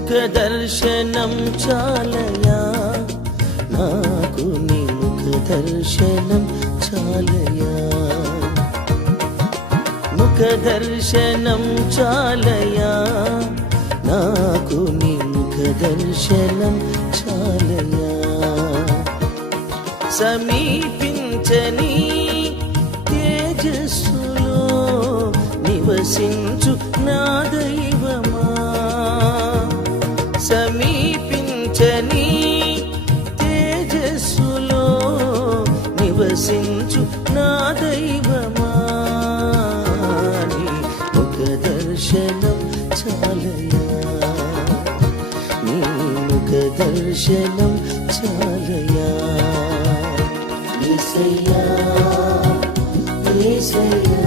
ముఖ దర్శనం చాలయా నాకు నీ ముఖ దర్శనం చాలయా ముఖ దర్శనం చాలయా నాకు నీ ముఖ దర్శనం చాలయా సమీపించని తేజస్సులో నివసించు నా దైవమా సమీపించని తేజస్సులో నివసించు నా దైవమా నీ ముఖ దర్శనం చాలయా నీ ముఖ దర్శనం చాలయా యేసయ్యా యేసయ్యా